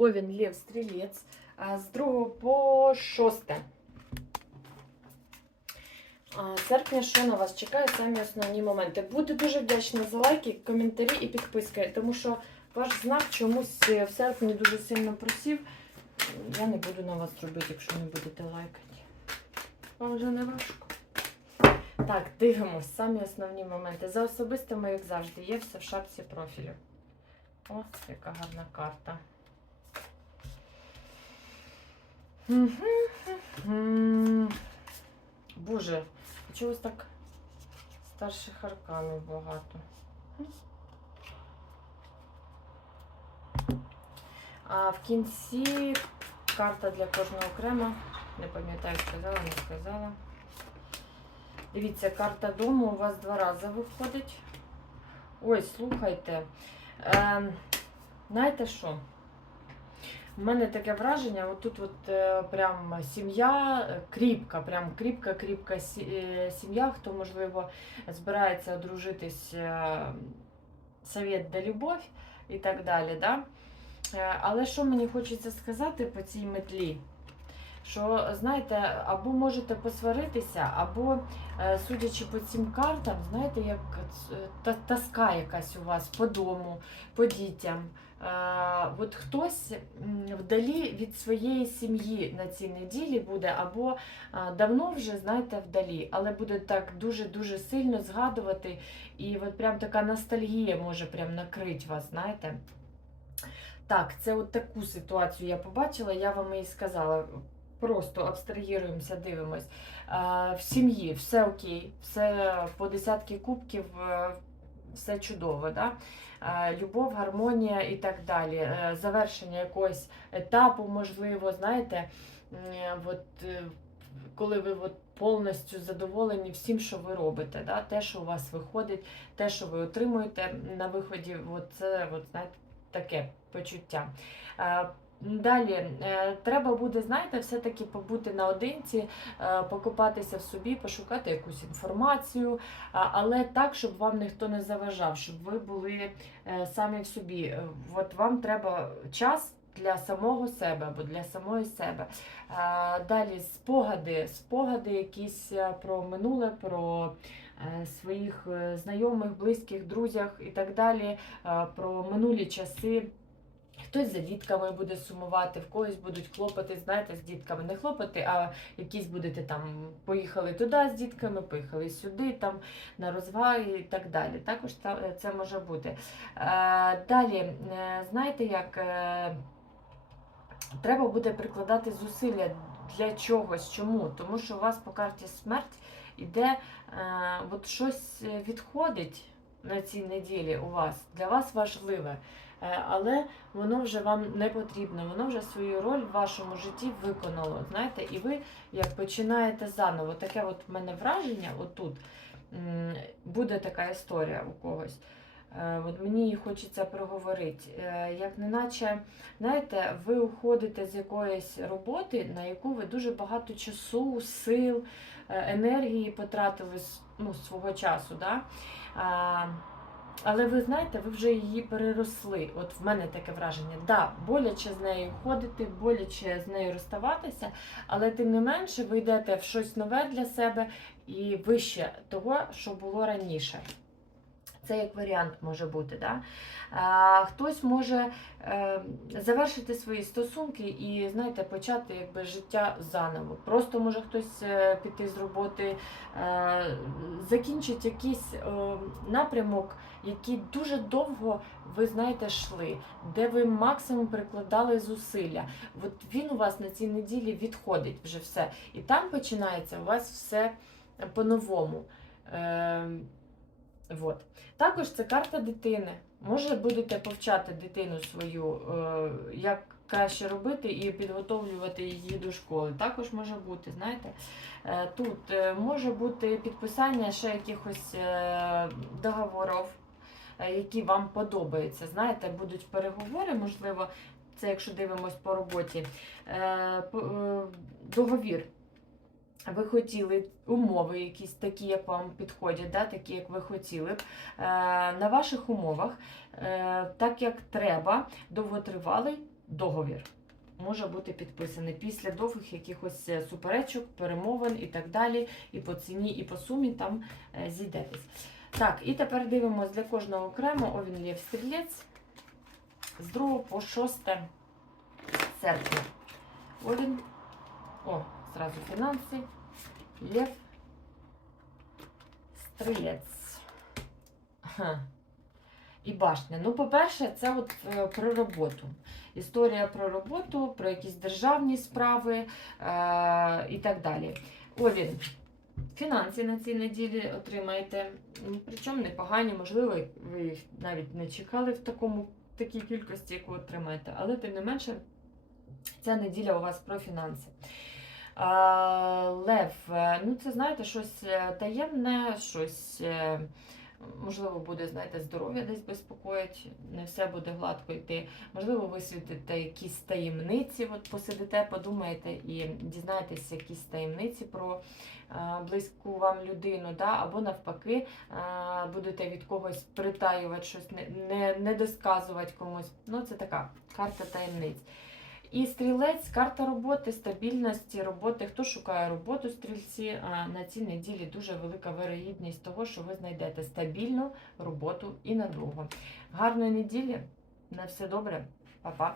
Овен, Лев, Стрілець з 2 по 6 серпня, що на вас чекає, самі основні моменти. Буду дуже вдячна за лайки, коментарі і підписки, тому що ваш знак чомусь е, в серпні дуже сильно просів. Я не буду на вас робити, якщо не будете лайкати. Вам вже не важко. Так, дивимось самі основні моменти. За особистими, як завжди, є все в шапці профілю. О, яка гарна карта. Боже, чогось так старших арканів багато. А в кінці карта для кожного окремо. Не пам'ятаю, сказала, не сказала. Дивіться, карта дому у вас два рази виходить. Ой, слухайте. Е, знаєте що? У мене таке враження, отут от е, прям сім'я е, кріпка, прям кріпка-кріпка е, сім'я, хто, можливо, збирається одружитись, совет да любов і так далі. Да? Але що мені хочеться сказати по цій метлі? Що, знаєте, або можете посваритися, або, е, судячи по цим картам, знаєте, як е, тоска якась у вас по дому, по дітям. Е, От хтось вдалі від своєї сім'ї на цій неділі буде, або е, давно вже, знаєте, вдалі, але буде так дуже-дуже сильно згадувати, і от прям така ностальгія може прям накрити вас, знаєте. Так, це от таку ситуацію я побачила, я вам і сказала. Просто абстрагіруємося, дивимось. Е, В сім'ї все окей, все по десятки кубків, е, все чудово. Да? Е, Любов, гармонія і так далі. Завершення якогось етапу, можливо, знаєте, от, коли ви от повністю задоволені всім, що ви робите, да? те, що у вас виходить, те, що ви отримуєте на виході, от це от, знаєте, таке почуття. Далі е, треба буде, знаєте, все-таки побути наодинці, е, покопатися в собі, пошукати якусь інформацію, але так, щоб вам ніхто не заважав, щоб ви були е, самі в собі. От вам треба час для самого себе або для самої себе. Далі спогади, спогади якісь про минуле, про своїх знайомих, близьких, друзях і так далі, про минулі часи. Хтось за дітками буде сумувати, в когось будуть хлопоти, знаєте, з дітками. Не хлопоти, а якісь будете там поїхали туди з дітками, поїхали сюди, там на розваги і так далі. Також та- це може бути. Е, Далі, е, знаєте, як е, треба буде прикладати зусилля для чогось. Чому? Тому що у вас по карті смерть іде, от щось відходить на цій неділі у вас, для вас важливе. Е, Але воно вже вам не потрібно, воно вже свою роль в вашому житті виконало. Знаєте, і ви як починаєте заново. Таке от в мене враження, отут буде така історія у когось. Е, От мені її хочеться проговорити. Е, Як неначе, знаєте, ви уходите з якоїсь роботи, на яку ви дуже багато часу, сил, енергії потратили ну, свого часу. Да? Але ви знаєте, ви вже її переросли. От в мене таке враження. Да, боляче з нею ходити, боляче з нею розставатися, але тим не менше ви йдете в щось нове для себе і вище того, що було раніше. Це як варіант може бути. Да? А, хтось може е, завершити свої стосунки і, знаєте, почати якби, життя заново. Просто може хтось е, піти з роботи, е, закінчить якийсь е, напрямок, який дуже довго ви знаєте йшли, де ви максимум прикладали зусилля. От він у вас на цій неділі відходить вже все. І там починається у вас все по-новому. Е, вот. Також це карта дитини. Може, будете повчати дитину свою, е, як краще робити і підготовлювати її до школи. Також може бути, знаєте, Е, тут е, може бути підписання ще якихось е, договорів, е, які вам подобаються. Знаєте, будуть переговори, можливо, це якщо дивимось по роботі. Е, е, Договір. Ви хотіли умови якісь такі, як вам підходять, да, такі, як ви хотіли б. Е, на ваших умовах, е, так як треба, довготривалий договір може бути підписаний після довгих якихось е, суперечок, перемовин і так далі. І по ціні, і по сумі там зійдетесь. Так, і тепер дивимося для кожного окремо. Овін Лєв Стрілець з 2 по 6 серпня. Овін. О, зразу фінанси. Лев. Стрілець. І башня. Ну, по-перше, це от е, про роботу. Історія про роботу, про якісь державні справи е- і так далі. Овін. Фінанси на цій неділі отримаєте. м, Причому непогані, можливо, ви їх навіть не чекали в такому в такій кількості, яку отримаєте. Але тим не менше, ця неділя у вас про фінанси. Лев, е, ну це знаєте, щось е, таємне, щось. е, Можливо, буде, знаєте, здоров'я десь безпокоїть, не все буде гладко йти. Можливо, висвітите якісь таємниці, от посидите, подумаєте і дізнаєтесь якісь таємниці про близьку вам людину, да? або навпаки, будете від когось притаювати щось, не, не, не досказувати комусь. Ну, це така карта таємниць. І стрілець, карта роботи, стабільності роботи. Хто шукає роботу стрільці, на цій неділі дуже велика вирогідність того, що ви знайдете стабільну роботу і надовго. Гарної неділі, на все добре, Па-па.